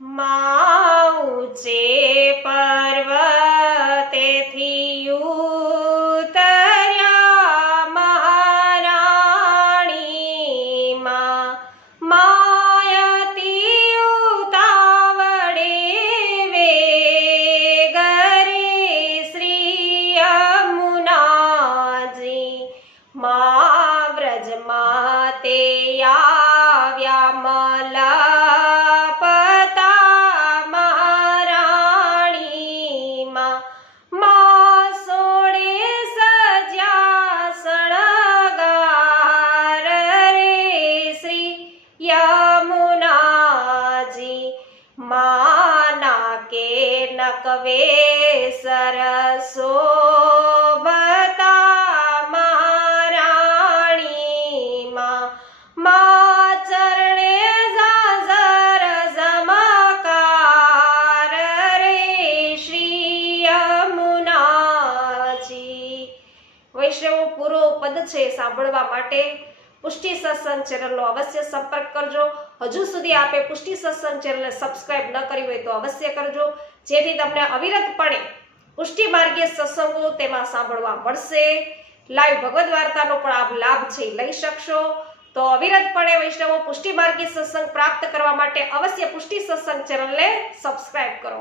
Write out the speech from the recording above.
ઊંચે પર્વતેથી ઉતર્યા મહારાણીમાં, માયતી ઉતાવળે વેગરે શ્રી યમુનાજી, વ્રજમાં તે આવ્યા મલપતા મહારાણીમાં, સોળે સજ્યા શણગાર રે શ્રી યમુનાજી, નાકે નકવે સરસોભતા મહારાણીમાં, ચરણે ઝાઝર ઝમકાર રે શ્રી યમુનાજી। વૈષ્ણવો, પૂરો પદ છે સાંભળવા માટે પુષ્ટિ સત્સંગ ચેનલનો અવશ્ય સંપર્ક કરજો। હજુ સુધી આપે પુષ્ટિ સત્સંગ ચેનલને સબસ્ક્રાઇબ ન કરી હોય તો અવશ્ય કરજો, જેથી તમને અવિરતપણે પુષ્ટિ માર્ગીય સત્સંગો તેમાં સાંભળવા મળશે। લાઈવ ભગવદ વાર્તાનો પણ આપ લાભ છે લઈ શકશો। તો અવિરતપણે વૈષ્ણવો પુષ્ટિ માર્ગીય સત્સંગ પ્રાપ્ત કરવા માટે અવશ્ય પુષ્ટિ સત્સંગ ચેનલને સબસ્ક્રાઇબ કરો।